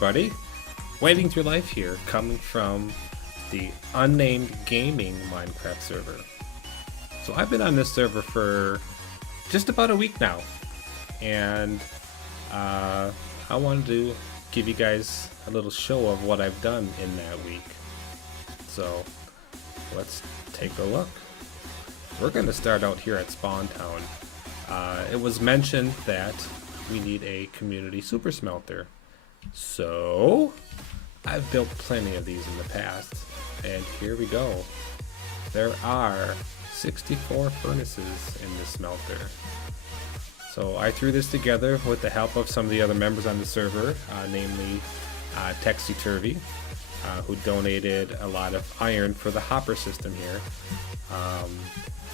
everybody, WadeingThruLife here, coming from the Unnamed Gaming Minecraft server. So I've been on this server for just about a week now, and I wanted to give you guys a little show of what I've done in that week. So let's take a look. We're going to start out here at Spawn Town. It was mentioned that we need a community super smelter. So I've built plenty of these in the past, and here we go. There are 64 furnaces in this smelter. So I threw this together with the help of some of the other members on the server, namely Turvy, who donated a lot of iron for the hopper system here.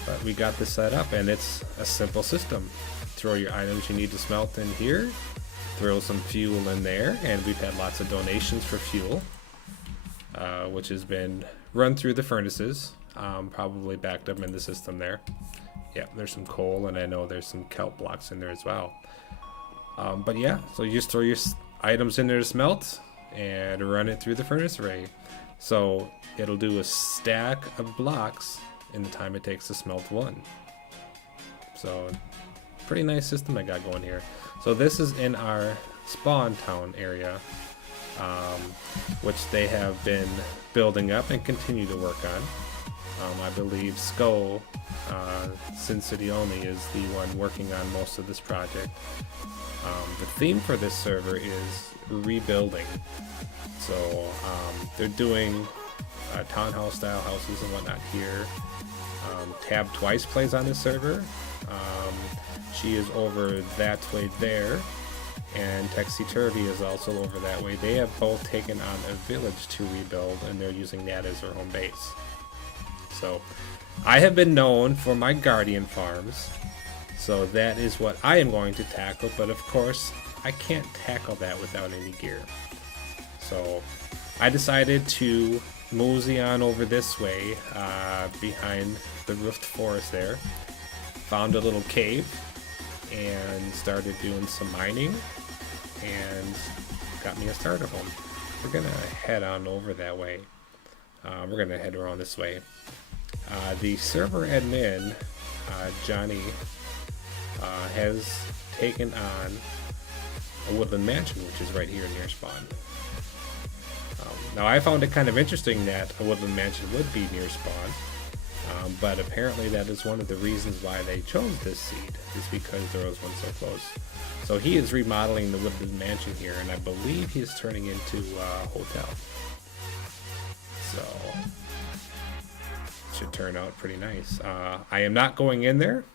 But we got this set up, and it's a simple system. Throw your items you need to smelt in here, throw some fuel in there, and we've had lots of donations for fuel, which has been run through the furnaces, probably backed up in the system there. Yeah, there's some coal, and I know there's some kelp blocks in there as well. But yeah, so you just throw your items in there to smelt and run it through the furnace array. So it'll do a stack of blocks in the time it takes to smelt one. So pretty nice system I got going here. So this is in our Spawn Town area, which they have been building up and continue to work on. I believe Skull Cincidione is the one working on most of this project. The theme for this server is rebuilding. So they're doing townhouse style houses and whatnot here. Tab Twice plays on this server. She is over that way there, and Turvy is also over that way. They have both taken on a village to rebuild, and they're using that as their home base. So I have been known for my guardian farms, so that is what I am going to tackle, but of course I can't tackle that without any gear. So I decided to mosey on over this way, behind the roofed forest there. Found a little cave and started doing some mining, and got me a starter home. We're gonna head on over that way. We're gonna head around this way. The server admin, Johnny, has taken on a woodland mansion, which is right here near spawn. Now I found it kind of interesting that a woodland mansion would be near spawn, but apparently that is one of the reasons why they chose this seed, is because there was one so close. So he is remodeling the woodland mansion here, and I believe he is turning into a hotel. So should turn out pretty nice. I am not going in there.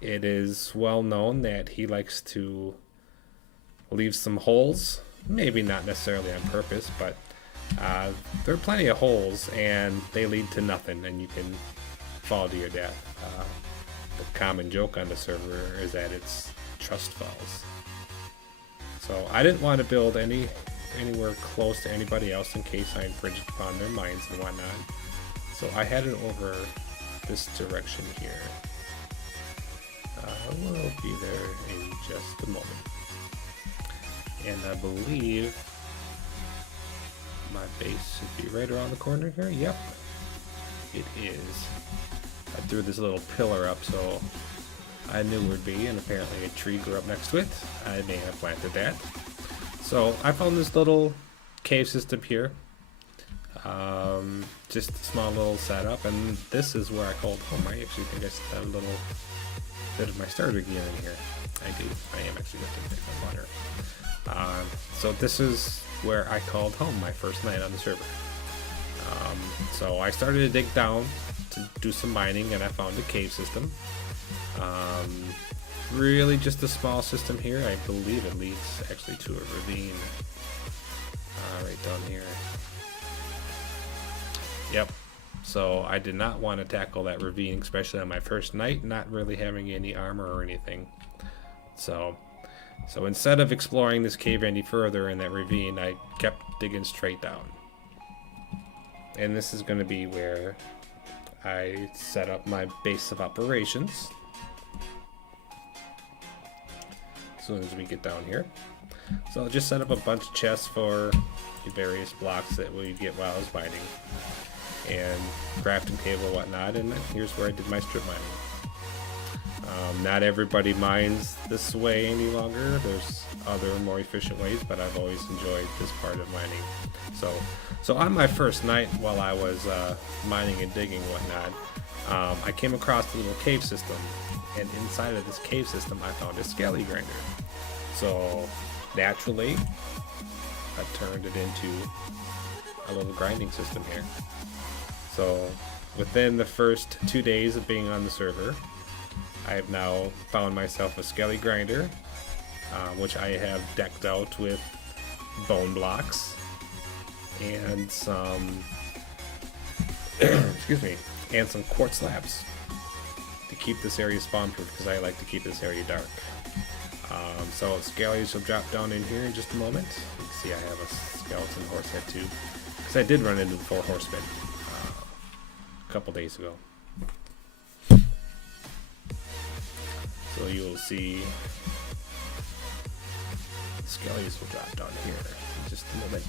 It is well known that he likes to leave some holes, maybe not necessarily on purpose, but there are plenty of holes, and they lead to nothing, and you can fall to your death. The common joke on the server is that it's trust falls. So I didn't want to build anywhere close to anybody else in case I infringed upon their mines and whatnot. So I headed over this direction here. We'll be there in just a moment. And I believe my base should be right around the corner here. Yep, it is. I threw this little pillar up so I knew where it'd be, and apparently a tree grew up next to it. I may have planted that. So I found this little cave system here. Just a small little setup, and this is where I called home. I actually think I still have a little bit of my starter gear in here. I do. I am actually going to take my water. So this is where I called home my first night on the server. So I started to dig down to do some mining, and I found a cave system. Really just a small system here. I believe it leads actually to a ravine right down here. Yep. So I did not want to tackle that ravine, especially on my first night, not really having any armor or anything. So instead of exploring this cave any further in that ravine, I kept digging straight down. And this is going to be where I set up my base of operations. As soon as we get down here. So I'll just set up a bunch of chests for the various blocks that we get while I was mining, and crafting table and whatnot, and here's where I did my strip mining. Not everybody mines this way any longer. There's other more efficient ways, but I've always enjoyed this part of mining. So on my first night while I was mining and digging and whatnot, I came across a little cave system, and inside of this cave system I found a scaly grinder. So naturally I turned it into a little grinding system here. So within the first 2 days of being on the server, I have now found myself a skelly grinder, which I have decked out with bone blocks and some excuse me, and some quartz slabs to keep this area spawn proof, because I like to keep this area dark. So skellies will drop down in here in just a moment. You can see I have a skeleton horse head too, because I did run into the 4 horsemen a couple days ago. So you'll see skellies will drop down here in just a moment.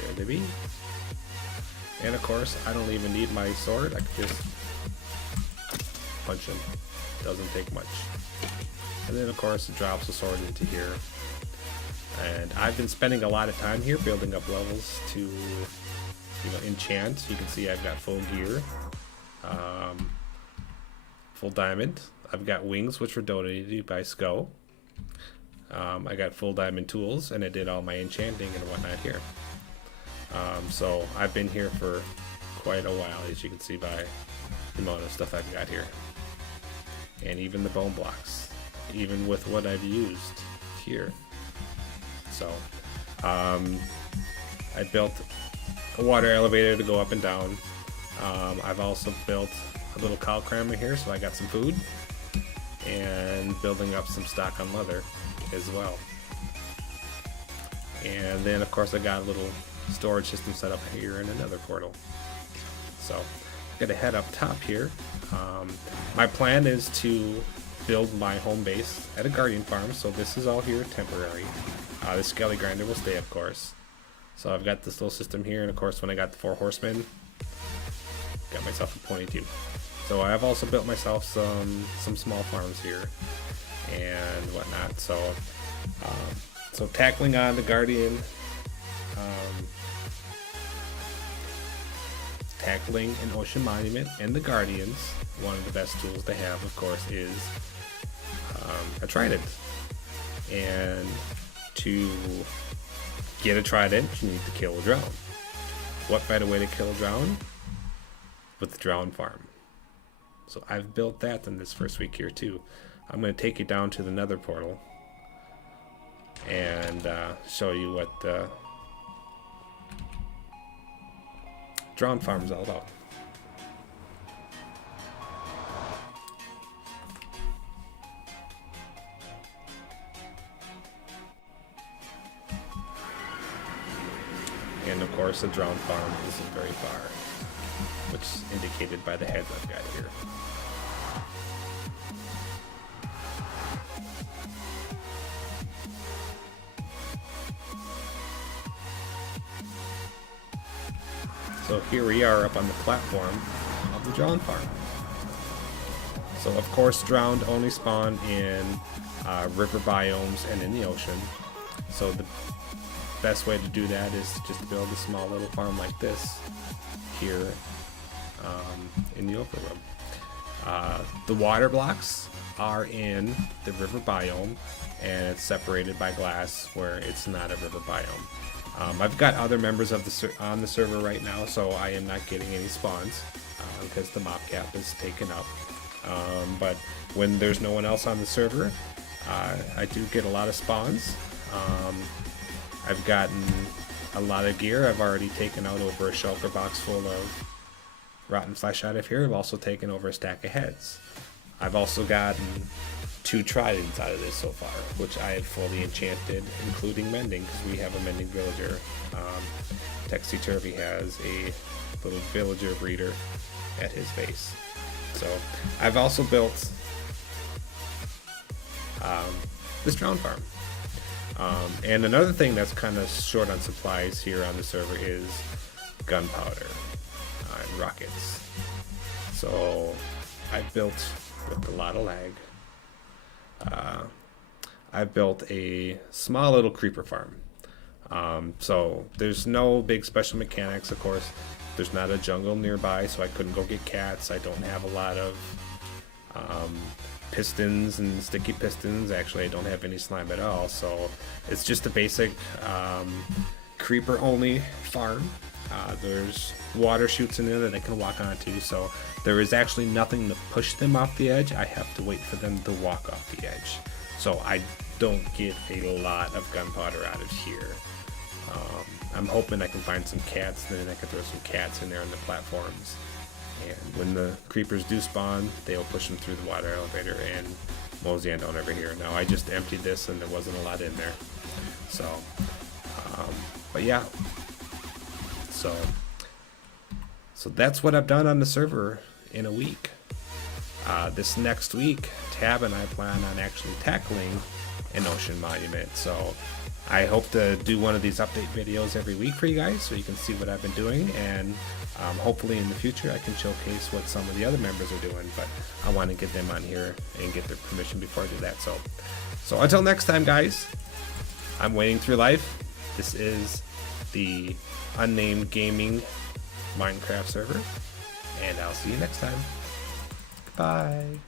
There they be. And of course, I don't even need my sword. I can just punch them. Doesn't take much. And then of course it drops the sword into here. And I've been spending a lot of time here building up levels to, enchant. You can see I've got full gear. Full diamond. I've got wings, which were donated by Sko. I got full diamond tools, and I did all my enchanting and whatnot here. So I've been here for quite a while, as you can see by the amount of stuff I've got here. And even the bone blocks, even with what I've used here. So I built a water elevator to go up and down. I've also built a little cow crammer here, so I got some food, and building up some stock on leather as well. And then of course I got a little storage system set up here in another portal. So I'm gonna head up top here. My plan is to build my home base at a guardian farm, so this is all here temporary. The skelly grinder will stay, of course. So I've got this little system here, and of course when I got the 4 horsemen, got myself a pony too. So I've also built myself some small farms here and whatnot. So so tackling on the guardian, tackling an ocean monument and the guardians, one of the best tools to have, of course, is a trident. And to get a trident, you need to kill a drown. What better way to kill a drown? With the drown farm. So I've built that in this first week here too. I'm going to take you down to the nether portal and show you what the drown farm is all about. And of course the drown farm isn't very far, which is indicated by the heads I've got here. So here we are up on the platform of the drowned farm. So of course drowned only spawn in river biomes and in the ocean. So the best way to do that is just to build a small little farm like this here in the overworld. The water blocks are in the river biome, and it's separated by glass where it's not a river biome. I've got other members of on the server right now, so I am not getting any spawns because the mob cap is taken up. But when there's no one else on the server, I do get a lot of spawns. I've gotten a lot of gear. I've already taken out over a shulker box full of rotten flesh out of here. I've also taken over a stack of heads. I've also gotten 2 tridents out of this so far, which I have fully enchanted, including mending, because we have a mending villager. Texy Turvy has a little villager breeder at his base. So I've also built this drone farm. And another thing that's kind of short on supplies here on the server is gunpowder and rockets. So I built, with a lot of lag, I built a small little creeper farm. So there's no big special mechanics, of course. There's not a jungle nearby, so I couldn't go get cats. I don't have a lot of pistons and sticky pistons. Actually, I don't have any slime at all, so it's just a basic creeper only farm. There's water chutes in there that they can walk onto, so there is actually nothing to push them off the edge. I have to wait for them to walk off the edge, so I don't get a lot of gunpowder out of here. I'm hoping I can find some cats, then I can throw some cats in there on the platforms, and when the creepers do spawn, they'll push them through the water elevator and mosey on down over here. Now I just emptied this and there wasn't a lot in there, so but yeah, so that's what I've done on the server in a week. This next week, Tab and I plan on actually tackling an ocean monument, so I hope to do one of these update videos every week for you guys so you can see what I've been doing, and hopefully in the future I can showcase what some of the other members are doing, but I want to get them on here and get their permission before I do that. So until next time, guys, I'm WadeingThruLife. This is the Unnamed Gaming Minecraft server, and I'll see you next time. Bye.